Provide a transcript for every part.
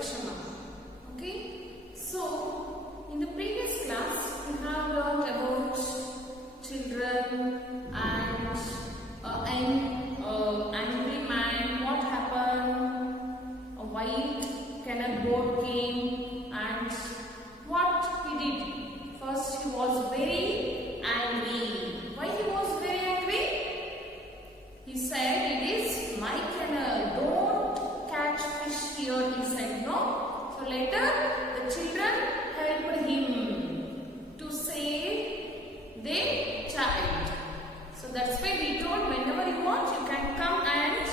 Lakshana. Okay, so in the previous class we have learned about children and an angry man. What happened? A white cannot boat came and what he did? First, he was very angry. Why he was very angry? He said, "It is my canal. Don't catch fish here." He said no. So later, the children helped him to save their child. So that's why we told, whenever you want, you can come and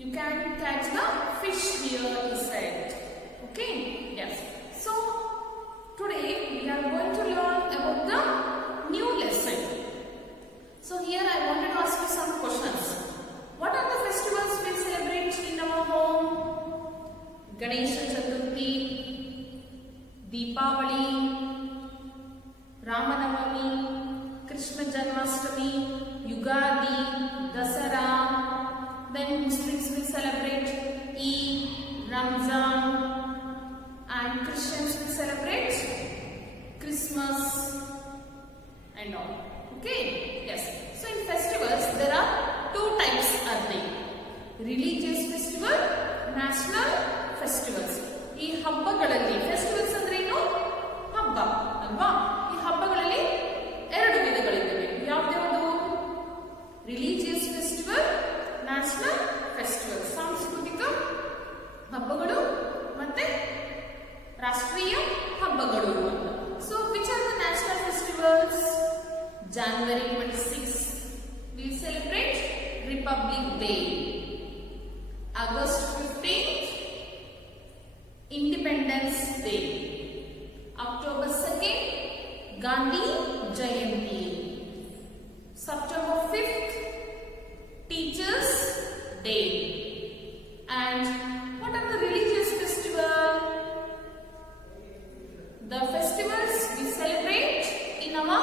you can catch the fish here, he said. Okay? Yes. So today we are going to learn about the new lesson. So here I wanted to ask you some questions. What are the festivals we celebrate in our home? Ganesha Chaturthi, Deepavali, Ramanavami, Krishna Janmashtami, Yugadi, Dasara. Then Muslims will celebrate Eid, Ramzan, and Christians will celebrate Christmas and all. Okay? Yes. So in festivals there are two types are there. Religious festival, national festivals. ಈ ಹಬ್ಬಗಳಲ್ಲಿ festivals ಅಂದ್ರೆ ಏನು? ಹಬ್ಬ ಅಲ್ವಾ? ಈ ಹಬ್ಬಗಳಲ್ಲಿ ಎರಡು ವಿಧಗಳಿವೆ. ಯಾವ್ಯಾವುದು? Religious festival, national festival. ಸಾಂಸ್ಕೃತಿಕ ಹಬ್ಬಗಳು ಮತ್ತೆ ರಾಷ್ಟ್ರೀಯ ಹಬ್ಬಗಳು ಅಂತ. So which are the national festivals? January 26 we celebrate Republic Day. August 15th Independence Day. October 2nd Gandhi Jayanti. September 5th Teachers Day. And what are the religious festivals? The festivals we celebrate in our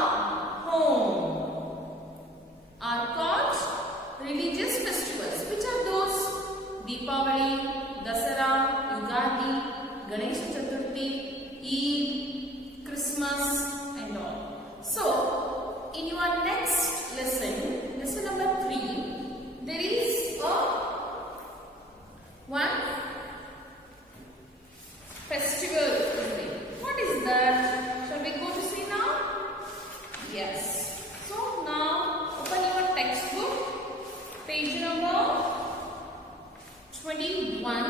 home are called religious festivals. Which are those? Deepavali, Dasara, Yugadi, Ganesha Chaturthi, Eid, Christmas and all. So, in your next lesson, lesson number 3, there is one festival. What is that? Shall we go to see now? Yes. So now open your textbook, page number 21.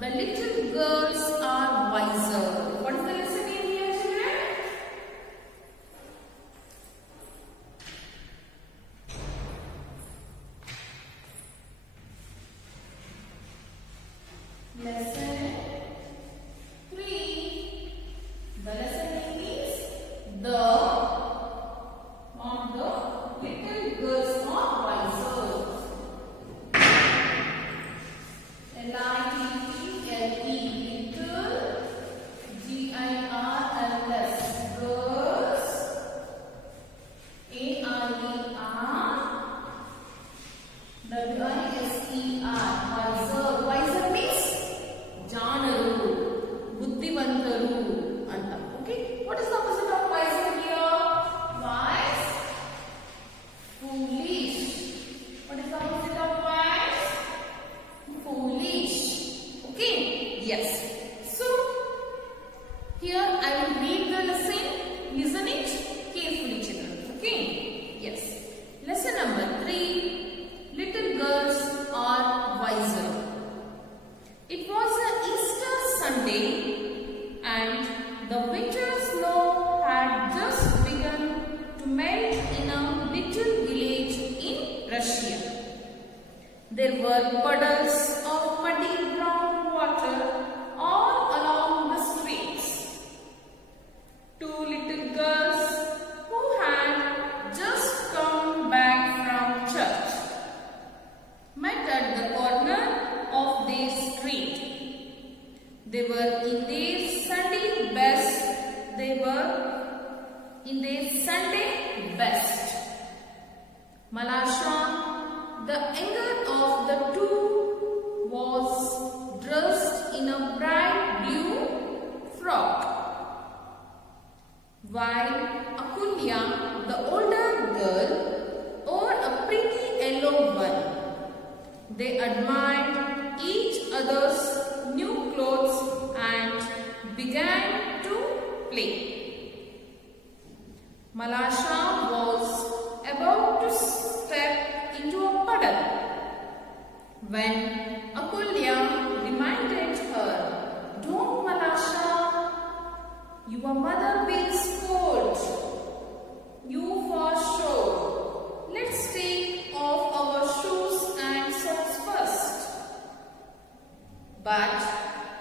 The little girls are wiser. What is the lesson in here, children? Lesson 3. The lesson name is the little girls are wiser. L-I-T-T-L-E, little, G-I-R-L-S, girls, A-I-E-R, W-I-S-E-R, wiser. Wiser means janaru, buddhivantaru anta. Okay, what is the opposite of wiser here? Wise, foolish. What is the opposite of wise? Foolish. Okay? Yes. So, here I will read the lesson. Listen it carefully, children. Okay? Yes. Lesson number 3. Little girls are wiser. It was an Easter Sunday and the winter snow had just begun to melt in a little village in Russia. There were puddles of muddy brown water all along the streets. Two little girls who had just come back from church met at the corner of their street. They were in their Sunday best. Malasha, the younger of the two, was dressed They admired each other's new clothes and began to play. Malasha was about to step into a puddle when Akulya reminded her, "Don't, Malasha, your mother will scold you for sure. Let's take off our shoes and socks first." But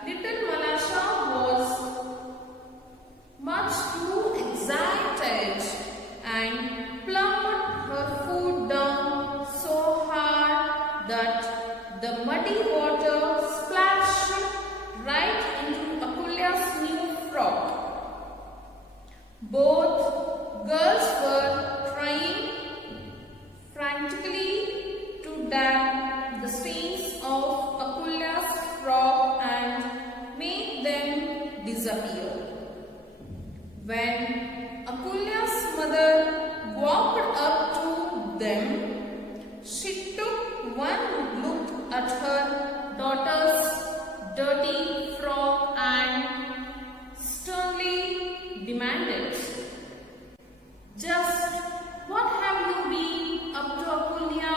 little Malasha was much too excited and plumped her foot down so hard that the muddy water splashed right into Akulya's new frock. Both girls were trying frantically to dab the stains of Akulya's frock and make them disappear. When Akulya's mother walked up to them, she took one look at her daughter's dirty frock and sternly demanded, "Just what have you been up to, Akulya?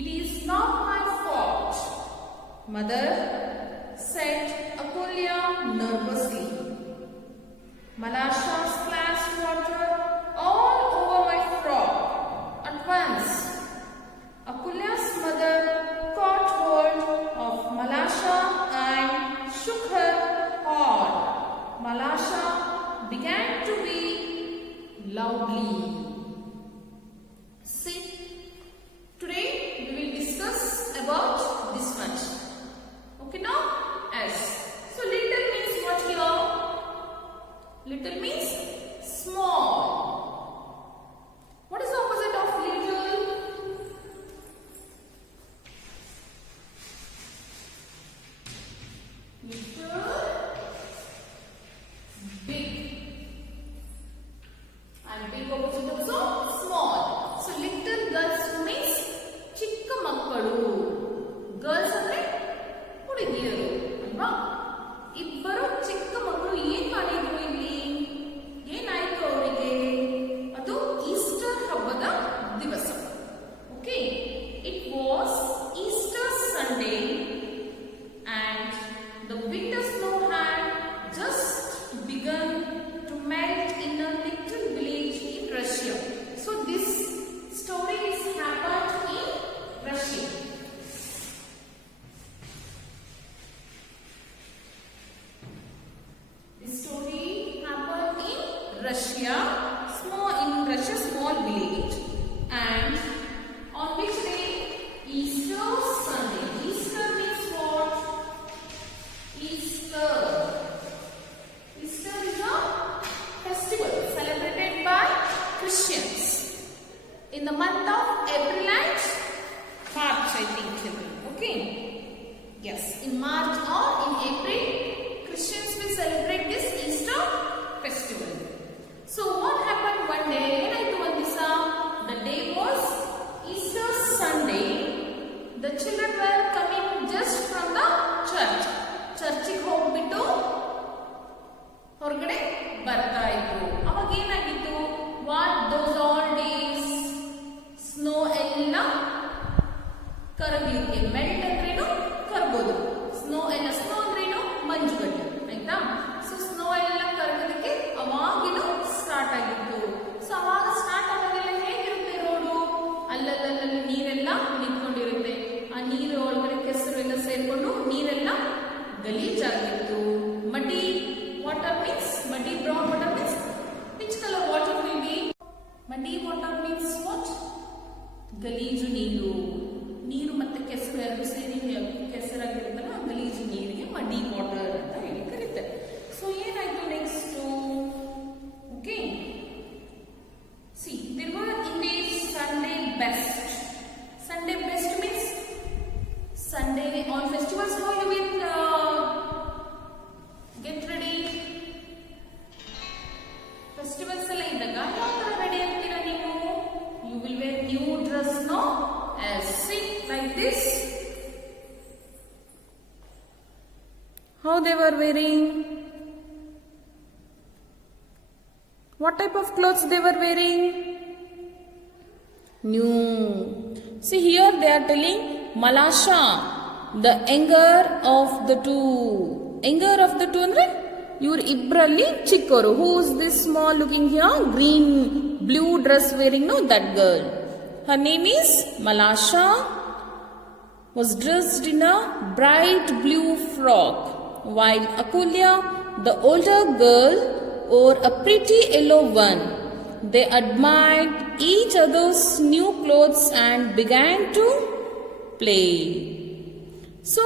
It is not my fault," mother said Akulya nervously. "Malasha splashed water all over my frock at once." Akulya's mother caught hold of Malasha and shook her hard. Malasha began to weep loudly. See, today we will discuss about this much. Okay now? Yes. So little means what here? Little means small. What is the opposite of little? Little, big. And big opposite also small. So little girls means chikka makkalu. Girls andre hudugiyaru alva. Ibbaru chikka makkalu ಏನು ಮಾಡಿದ್ರು ಇಲ್ಲಿ? ಏನಾಯಿತು ಅವರಿಗೆ? ಅದು Easter ಹಬ್ಬದ ದಿವಸ. Okay, it was Easter Sunday and the winter snow had just begun to melt in a little village in Russia. So this story is happened in Russia. This story happened in Russia, small village, and on which day? Easter Sunday. Easter means what? Easter. Easter is a festival celebrated by Christians in the month of April and March, I think. Okay. Yes, in March or in April, Christians will celebrate this Easter festival. So what happened one day? The day was Easter Sunday. The children were coming just from the church. ಚರ್ಚಿಗೆ ಹೋಗ್ಬಿಟ್ಟು ಹೊರಗಡೆ ಬರ್ತಾ ಇದ್ರು. ಅವಾಗ ಏನಾಗಿತ್ತು? What those all days snow ಎಲ್ಲ ಕರಗಲಿಕ್ಕೆ. Melt ಅಂದ್ರೇನು? ಕರಗೋದು. Snow ಅಂದ್ರೇನು? ಮಂಜುಗಡ್ಡೆ. ಆಯ್ತಾ? ಸೊ ಸ್ನೋ ಎಲ್ಲ ಕರಗೋದಕ್ಕೆ ಅವಾಗಿನ ಸ್ಟಾರ್ಟ್ ಆಗಿತ್ತು. ಸೊ ಅವಾಗ ಸ್ಟಾರ್ಟ್ ಆಗೋದೆಲ್ಲ ಹೇಗಿರುತ್ತೆ? ರೋಡು ಅಲ್ಲಲ್ಲಿ ನೀರೆಲ್ಲ ನಿಂತ್ಕೊಂಡಿರುತ್ತೆ. ಆ ನೀರು ಒಳಗಡೆ ಕೆಸರು ಎಲ್ಲ ಸೇರ್ಕೊಂಡು ನೀರೆಲ್ಲ ಗಲೀಜಾಗಿತ್ತು. Muddy water means muddy brown water means which color water will be? Muddy water means what? ಗಲೀಜು ನೀರು. ನೀರು ಮತ್ತೆ ಕೆಸರು ಎರಡು ಸೇರಿ ಕೆಸರಾಗಿರುತ್ತಲ್ಲ, ಗಲೀಜು ನೀರಿಗೆ ಮಡ್ಡಿ ವಾಟರ್ ಅಂತ ಹೇಳಿ ಕರೀತಾರೆ. ಸೊ ಏನಾಯ್ತು next? Okay, C there were in this Sunday best. Sunday best means Sunday on festivals how you will get ready. Festivals ಎಲ್ಲ ಇದ್ದಾಗ ಯಾವ ತರ ರೆಡಿ ಆಗ್ತೀರಾ ನೀವು? You will wear new dress, no? S. See, like this. How they were wearing? What type of clothes they were wearing? New. See here they are telling Malasha, the younger of the two. Younger of the two andre ಇವ್ರು ಇಬ್ಬರಲ್ಲಿ ಚಿಕ್ಕವರು. Who is this small looking here? Green blue dress wearing, no, that girl. Her name is Malasha. Was dressed in a bright blue frock, while Akulya, the older girl, wore a pretty yellow one. They admired each other's new clothes and began to play. So,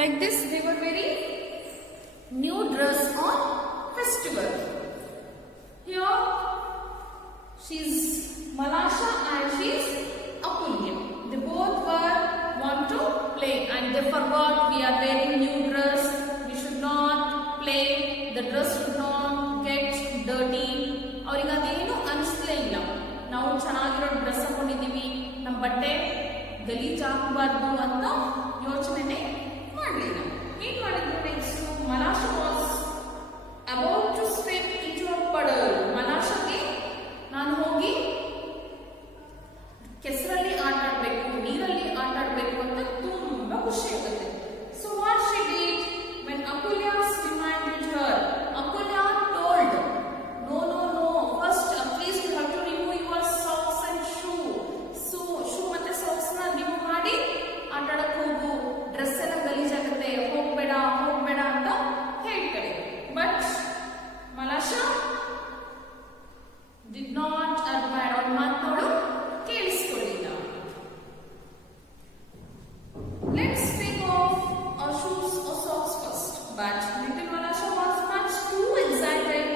like this, they were wearing new dress on festival. Here, she's Malasha and she's Akulya. They both were want to play and they forgot we are wearing new dress. We should not play. The dress should not get dirty. ಅವ್ರಿಗೆ ಅದೇನು ಅನಿಸ್ಲೇ ಇಲ್ಲ. ನಾವು ಚೆನ್ನಾಗಿರೋ dress ಹಾಕೊಂಡಿದ್ದೀವಿ, ನಮ್ಮ ಬಟ್ಟೆ ಗಲೀಜಾಗಬಾರ್ದು ಅಂತ ಯೋಚನೆನೇ ಮಾಡಲಿಲ್ಲ. ಏನ್ ಮಾಡಿದ್ರು next? Malasha was about to step into a puddle. Malashaಗೆ ನಾನು ಹೋಗಿ ಕೆಸರಲ್ಲಿ ಆಟ ಆಡಬೇಕು, ನೀರಲ್ಲಿ ಆಟ ಆಡಬೇಕು ಅಂತ ತುಂಬಾ ಖುಷಿ ಆಗುತ್ತೆ. So what she did when Akulya reminded her? Akulya told, no, first at least you have to remove your socks and shoe. So shoe ಮತ್ತೆ socks ನ remove ಮಾಡಿ ಆಟ ಆಡಕ್ಕೆ ಹೋಗು, ಡ್ರೆಸ್ ಎಲ್ಲ ಗಲೀಜಾಗುತ್ತೆ, ಹೋಗ್ಬೇಡ ಅಂತ ಹೇಳ್ತಾರೆ. But Malasha did not admire or ಮಾತೋಡು ಕೇಳಿಸ್ಕೊಳ್ಳಿಲ್ಲ. Let's take off our shoes or socks first. But little Malasha was much too excited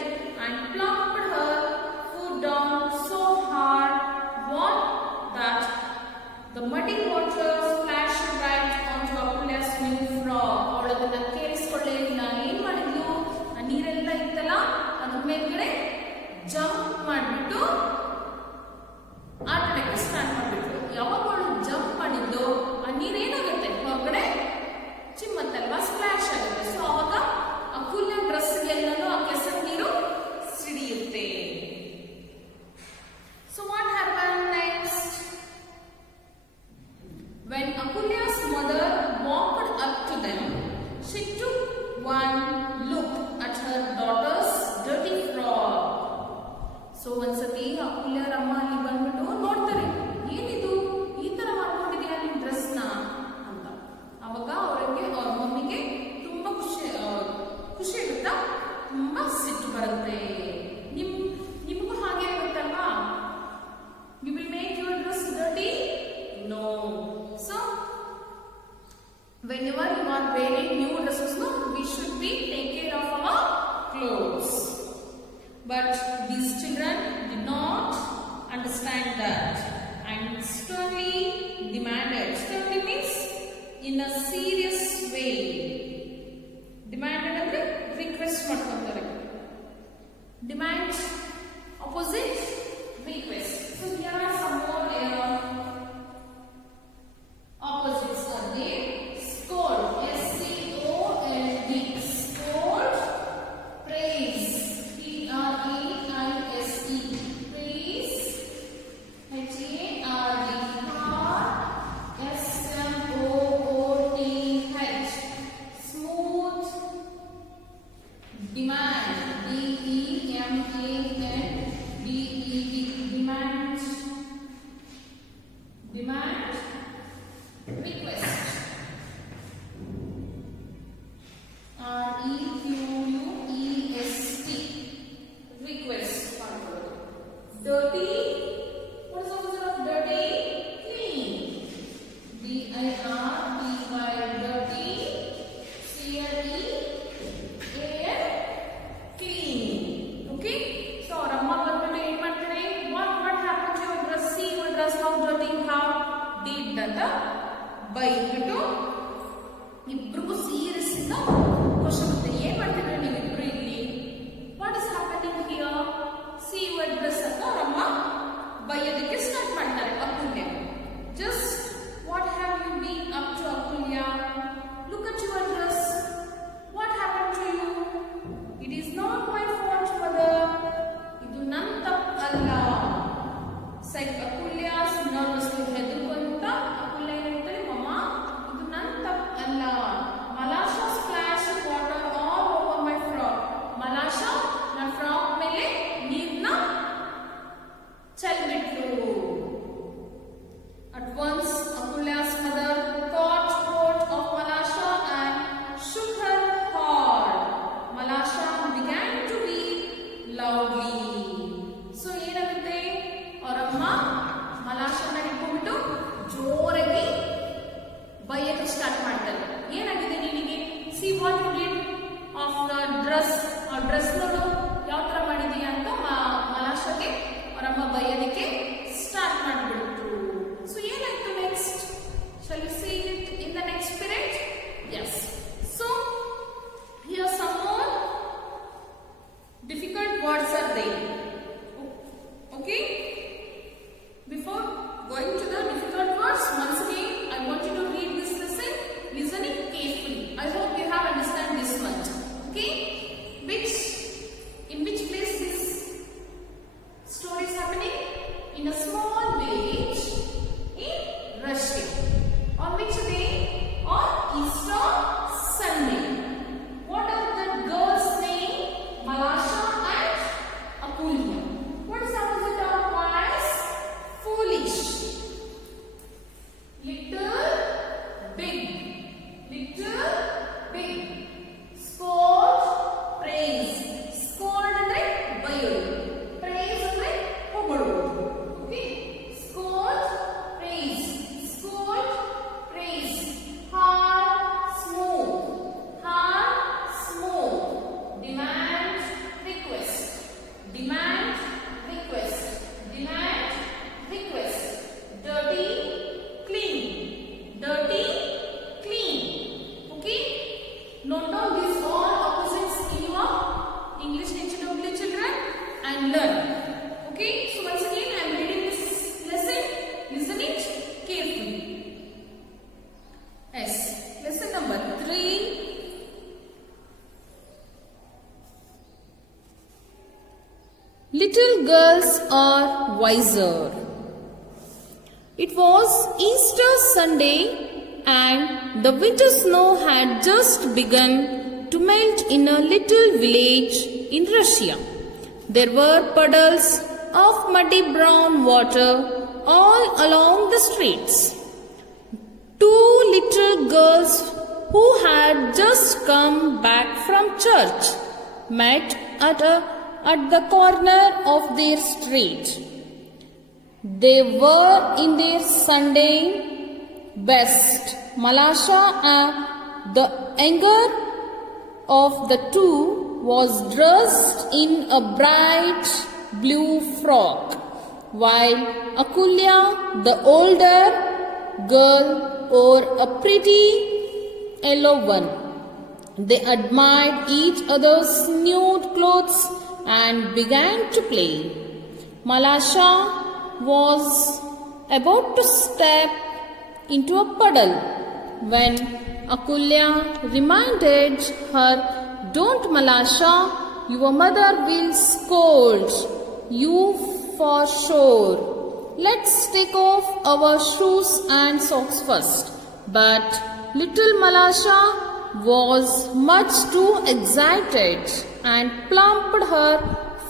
and plumped her foot down so hard that the muddy water splashed right onto Akulya's new frock. ಅವಳದನ್ನ ಕೇಳಿಸ್ಕೊಳ್ಳೇ ಇಲ್ಲ. ಏನ್ ಮಾಡಿದ್ಲು? ಆ ನೀರೆಲ್ಲ ಇತ್ತಲ್ಲ ಅದ್ರ ಮೇಲ್ಗಡೆ jump ಮಾಡಿಬಿಟ್ಟು ಆಟಕ್ಕೆ ಸ್ಟಾರ್ಟ್ ಮಾಡಿಬಿಟ್ರು. ಯಾವಾಗ ಅವಳು ಜಂಪ್ ಮಾಡಿದ್ದು ಆ ನೀರೇನಾಗುತ್ತೆ? ಹೊರಗಡೆ ಚಿಮ್ಮತ್ತಲ್ವಾ, ಸ್ಪ್ಲಾಶ್ ಆಗುತ್ತೆ. ಸೊ ಅವಾಗ ಅಕುಲ್ಯ ಡ್ರೆಸ್ಗೆಲ್ಲನೂ ಆ ಕೆಸರು ನೀರು ಸಿಡಿಯುತ್ತೆ. So what happen next? When Akulya's mother walked up to them, she took one look at her daughter's dirty frock. So ಒಂದ್ಸತಿ ಅಕುಲ್ಯರ ಅಮ್ಮ ಅಲ್ಲಿ ಬಂದ್ಬಿಟ್ಟು ನೋಡ್ತಾರೆ, ಏನಿದು ಈ ತರ ಮಾಡ್ಕೊಂಡಿದ್ಯಾ ನಿಮ್ ಡ್ರೆಸ್ ನ ಅಂತ. ಅವಾಗ ಅವ್ರಿಗೆ ಅವ್ರ ಮಮ್ಮಿಗೆ ತುಂಬಾ ಖುಷಿ ಆಗುತ್ತಾ, ತುಂಬಾ ಸಿಟ್ಟು ಬರುತ್ತೆ. ನಿಮಗೂ ಹಾಗೆ ಆಗುತ್ತಲ್ವಾ? You will make your dress dirty? No. So whenever you are wearing new dresses, no, we should be take care of our clothes. But these children did not understand that and sternly demanded. Sternly means in a serious way. Demanded ಅಂದ್ರೆ request ಮಾಡ್ಕೊಂತಾರೆ. Demand opposite request. So here are some more opposites are there. Scold, SCOLD, scold. Praise, PRAISE, praise. HARD, SMOOTH, smooth. Demand, DEMAND, demand. Demand, request. REQUEST, request. Dirty, what is the opposite of dirty? Clean. DIRTY, dirty. CLEAN, clean. Okay? So our amma ಬಂದ್ಬಿಟ್ಟು ಏನು ಮಾಡ್ತಾರೆ? What happened to your dress? See your dress how dirty you have did ಅಂತ ಬೈದ್ಬಿಟ್ಟು ಇಬ್ರಿಗೂ serious ಇಂದ question ಬರುತ್ತೆ. ಏನ್ ಮಾಡ್ತಿದ್ರೆ ನೀವಿಬ್ರು ಇಲ್ಲಿ? What is happening here? See your dress ಅಂತ ಅವರಮ್ಮ ಬೈಯೋದಕ್ಕೆ ಸ್ಟಾರ್ಟ್ ಮಾಡ್ತಾರೆ ಅಪ್ಪುಗೆ. Just little, big, little, big. Scold, praise. Scold ಅಂದ್ರೆ ಬೈಯೋದು. Praise ಅಂದ್ರೆ ಹೊಗಳುವುದು. Okay? Scold, praise. Scold, praise. Hard, smooth. Hard, smooth. Demand, request. Demand, request. Demand, request. Dirty, clean. Dirty, clean. Okay? Note down these all opposites in your English vocabulary, children, and learn. Okay? So once again, I am reading this lesson. Listen it carefully. Yes. Lesson number 3. Little girls are wiser. It was Easter Sunday and the winter snow had just begun to melt in a little village in Russia. There were puddles of muddy brown water all along the streets. Two little girls who had just come back from church met at the corner of their street. They were in their Sunday best. Malasha, the younger of the two, was dressed in a bright blue frock, while Akulya, the older girl, wore a pretty yellow one. They admired each other's nude clothes and began to play. Malasha was about to step into a puddle when Akulya reminded her, "Don't, Malasha, your mother will scold you for sure. Let's take off our shoes and socks first." But little Malasha was much too excited and plumped her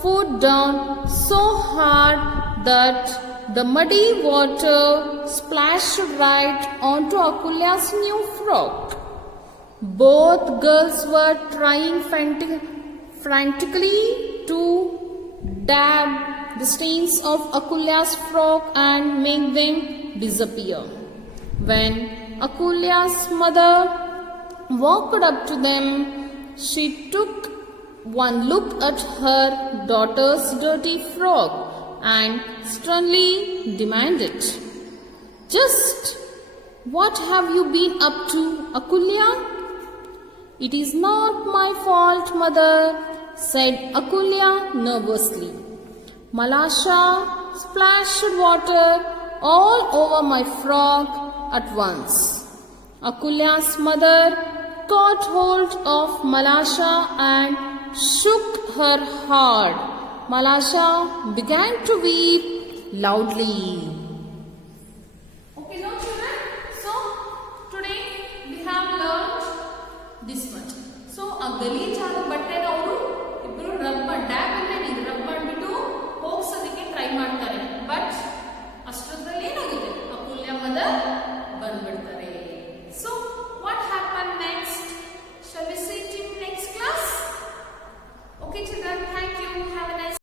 foot down so hard that the muddy water splashed right onto Akulya's new frock. Both girls were trying frantically to dab the stains of Akulya's frock and make them disappear. When Akulya's mother walked up to them, she took one look at her daughter's dirty frock and sternly demanded, "Just what have you been up to, Akulya?" "It is not my fault, mother," said Akulya nervously. "Malasha splashed water all over my frock at once." Akulya's mother caught hold of Malasha and shook her hard. Malasha began to weep loudly.